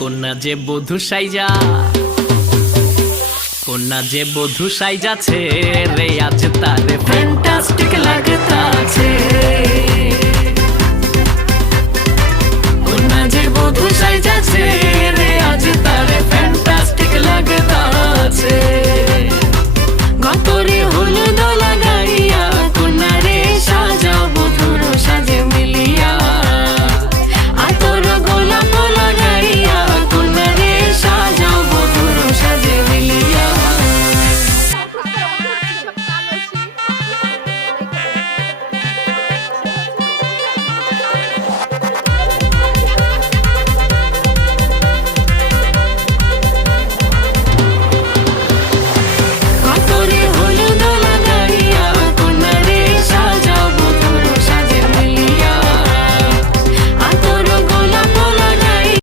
কন্যা যে বধূ সাইজা, কন্যা যে বধূ সাইজাছে রে, আজ তারে ফ্যান্টাস্টিক লাগে।